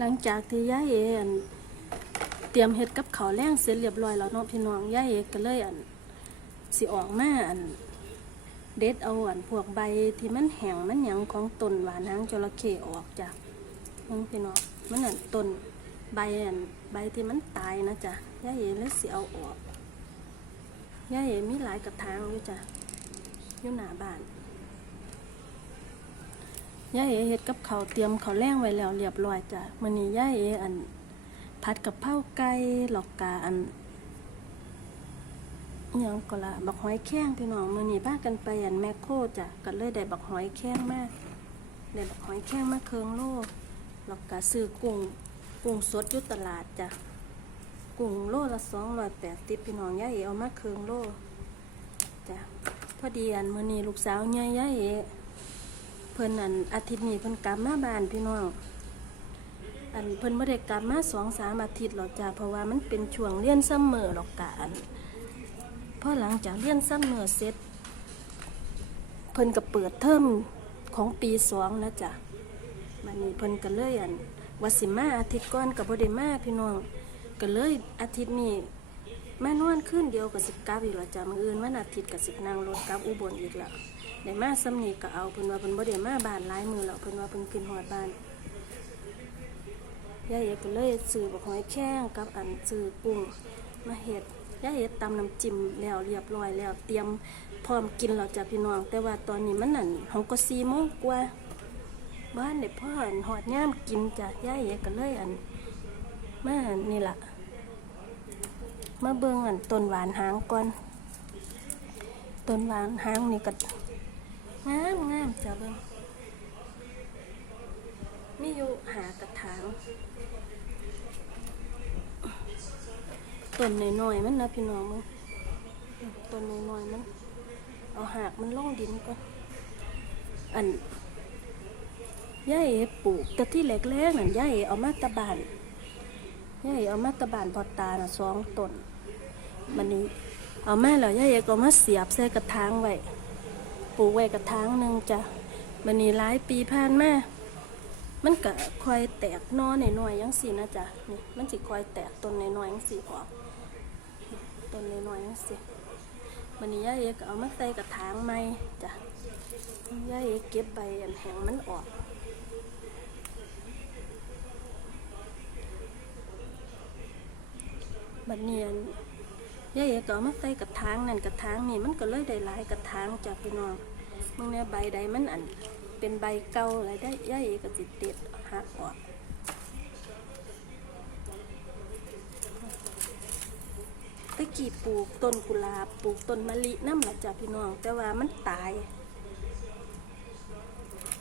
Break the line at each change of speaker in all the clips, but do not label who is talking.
หลังจากที่ย่าเออันเตรียมเฮ็ดกับข้าวแล้งเสร็จเรียบร้อยแล้วเนาะพี่น้องย่าเอก็เลยอันสิออกมาอันเด็ดเอาอันพวกใบที่มันแห้งมันหยังของต้นหวานหางจระเข้ออกจากมึงพี่น้องมันอันต้นใบอันใบที่มันตายนะจ๊ะย่าเอเลยสิเอาออกย่าเอมีหลายกระถางอยู่จ้ะอยู่หน้าบ้าน ย่าเอเฮ็ดกับเขาเตรียมเขาแล้งไว้แล้วเรียบร้อยจ้ะมื้อนี้ย่าเออันผัดกับเผาไก่หลอกกาอันยังก็ละบักหอยแข้งพี่น้องมื้อนี้พากันไปอันแมคโครจ้ะก็เลยได้บักหอยแข้งมาได้บักหอยแข้งมาเครื่องโลหลอกกาซื้อกุ้งกุ้งสดอยู่ตลาดจ้ะกุ้งโลละ280พี่น้องย่าเอเอามาเครื่องโลจ้ะพอดีอันมื้อนี้ลูกสาวใหญ่ย่าเอ พิ่นอันอาทิตย์นี้เพิ่นกลับมาบ้านพี่น้องอันเพิ่นบ่ได้กลับมาสองสามอาทิตย์หรอกจ้ะเพราะว่ามันเป็นช่วงเรียนซัมเมอร์หรอกกะอันพอหลังจากเรียนซัมเมอร์เสร็จเพิ่นก็เปิดเทอมของปีสองนะจ้ะมันนี้เพิ่นก็เลยอันวสิมาอาทิตย์ก่อนก็บ่ได้มาพี่น้องก็เลยอาทิตย์นี้มานอนคืนเดียวก็สิกลับอีกแล้วจ้ะมื้ออื่นวันอาทิตย์ก็สิบนั่งรถกลับอุบลอีกแล้ว ได้มาซ้ำนี่ก็เอาเพิ่นว่าเพิ่นบ่ได้มาบ้านหลายมือแล้วเพิ่นว่าเพิ่นกินฮอดบ้านยายเอกก็เลยซื้อบักหอยแข้งกับอันซื้อกุ้งมาเฮ็ดยายเอกตำน้ำจิ้มแล้วเรียบร้อยแล้วเตรียมพร้อมกินแล้วจ้ะพี่น้อง แต่ว่าตอนนี้มันนั่นเฮาก็4โมงกว่าบ้านได้พ่ออันฮอดยามกินจ้ะยายเอกก็เลยอันมานี่ล่ะมาเบิ่งอันต้นหวานหางก่อนต้นหวานหางนี่ก็ งามงามจ้ะเบิ่งมีอยู่หากระถางต้นน้อยๆมันนะพี่น้องมึงต้นน้อยๆมัน เอาหากมันลงดินก่อนอันย่าเอปลูกแต่ที่แรกๆนั่นย่าเอเอามาตะบานย่าเอเอามาตะบานพอตาน่ะสองต้นมันนี้เอาแมาแล้วย่าเอก็เอามาเสียบใส่กระถางไว้ ปลูกไว้กระถางหนึ่งจ้ะมันนี้หลายปีผ่านมามันก็คอยแตกนอหน่อยๆยังสีนะจ๊ะนี่มันสิคอยแตกต้นหน่อยๆยังสีออต้นหน่อยๆยังสีมันนี้ย่าเอกเอามาใส่กระถางใหม่จ้ะย่าเอกเก็บใบอันแห้งมันออกบัดเนียน ย่าเอกก็เอามาใส่กระถางนั่นกระถางนี่มันก็เลยได้หลายกระถางจากพี่น้องมึงเนี่ยใบใดมันอันเป็นใบเก่าอะไรได้ย่าเอกก็สิเด็ดหักออกตะกี้ปลูกต้นกุหลาบปลูกต้นมะลิน้ำหละจ้ะพี่น้อง แต่ว่ามันตาย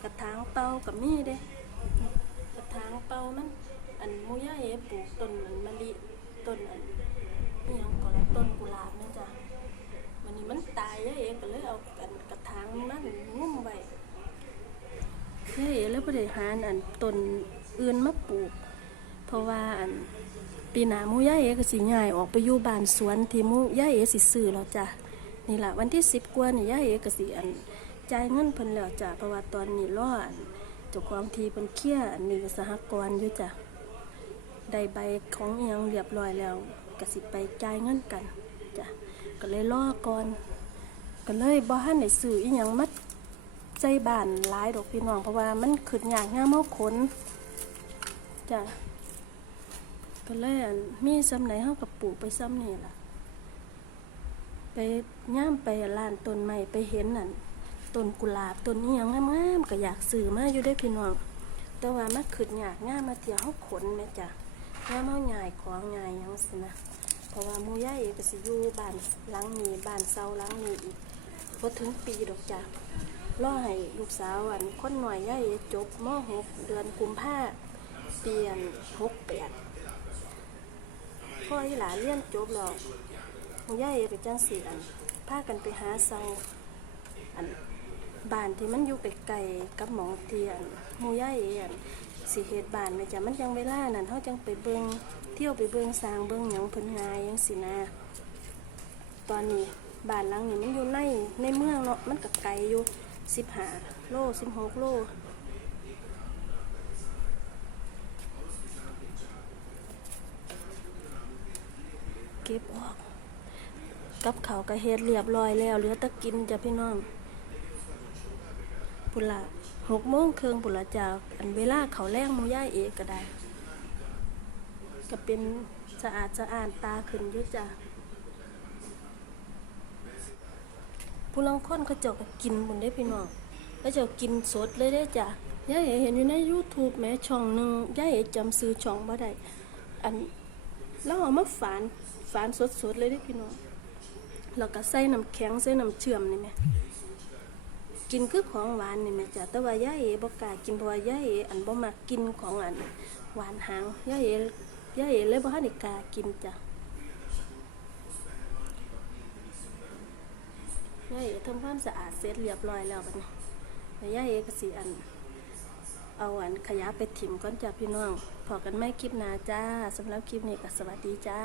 กระถางเป่ากับมีเด้กระถางเป่ามัน อันมูย่าเอปลูกต้นมะลิต้นอันนี่ยังก็ละ ต้นกุหลาบนะจ๊ะวันนี้มันตายยายเอก็เลยเอากันกระถางมันงุ่มไว้ยายเอแล้วบริหารอันต้นอื่นมาปลูก เพราะว่าอันปีหน้ามูยายเอก็สิย้ายออกไปอยู่บ้านสวนที่มูยายเอสิซื้อแล้วจ้ะนี่ละวันที่สิบกว่านี่ยายเอก็สิอันจ่ายเงินเพิ่นแล้วจ้ะเพราะว่าตอนนี้รออันเจ้าของทีเพิ่นเคลียร์อันนี้สหกรณ์อยู่จ้ะได้ใบของเอียงเรียบร้อยแล้ว ก็สิไปจ่ายเงินกันจ้ะก็เลยรอก่อน ก็เลยบ่ทันได้ซื้ออีหยังมาใจบ้านหลายดอกพี่น้องเพราะว่ามันขึ้นยากง่ามเฮาขนจ้ะก็เลยมีซ้ำไหนเฮาก็ปลูกไปซ้ำนี่ล่ะ ไปย่ามไปร้านต้นไม้ไปเห็นนั่นต้นกุหลาบต้นอีหยังงามๆก็อยากซื้อมาอยู่ได้พี่น้อง แต่ว่ามันขึ้นยากง่ามมาเที่ยวเฮาขนแม่จ้ะ แม่เมาใหญ่ของใหญ่ยังสินะเพราะว่ามูย่าเอกก็สิอยู่บ้านหลังนี้บ้านเซาหลังนี้อีกบ่ถึงปีดอกจ้ะรอให้ลูกสาวอันคนหน่อยย่าเอกจบม .6 เดือนกุมภาเปลี่ยน68พ่ออีหลาเรียนจบแล้วมูย่าเอกก็จังสิอันพากันไปหาเซาอันบ้านที่มันอยู่ไกลๆกับหมองเตียนมูย่าเอกอัน สิเหตุบานไหมจ้ะมันยังเวลานั่นเขาจังไปเบิงเที่ยวไปเบิงสร้างเบิงหยังพิ่นงายจังสินาตอนนี้บ้านหลังนี้มันอยู่ในในเมืองเนาะมันกับไกลอยู่สิบห้าโลสิบหกโลเก็บออก กับเขาก็เฮ็ดเรียบร้อยแล้วเหลือแต่กินจ้ะพี่น้อง ปุนละหกโมงเครึ่งปุนละจากอันเวลาเขาแรงมูย่ายเอกก็ได้ ก็เป็นสะอาดสะอ่าดตาขึ้นยู่จ้ะผู้ลางค้นเขาเจาก็กินบุญได้พี่น้องเขาเจ้ากินสดเลยได้จ้ะย่าเอเห็นอยู่ใน YouTube แม้ช่องหนึ่งย่าเอจำซื้อช่องบ่ได้อันแล้วเอามาฝานฝานสดๆเลยได้พี่น้องแล้วก็ใส่น้ำแข็งใส่น้ำเชื่อมนี่แหม่ กินคือของหวานนี่แม่จ้ะแต่ว่าย่าเอ๋บ่กล้ากินเพราะว่าย่าเอ๋อันบ่มักกินของอันหวานหางย่าเอ๋ย่าเอ๋เลยบ่ทันได้กล้ากินจ้ะย่าเอ๋ทำความสะอาดเสร็จเรียบร้อยแล้วบัดนี้แล้วย่าเอ๋ก็สิอัน เอาอันขยะไปถิ่มก่อนจ้ะพี่น้องพอกันไม่คลิปหน้าจ้าสำหรับคลิปนี้ก็สวัสดีจ้า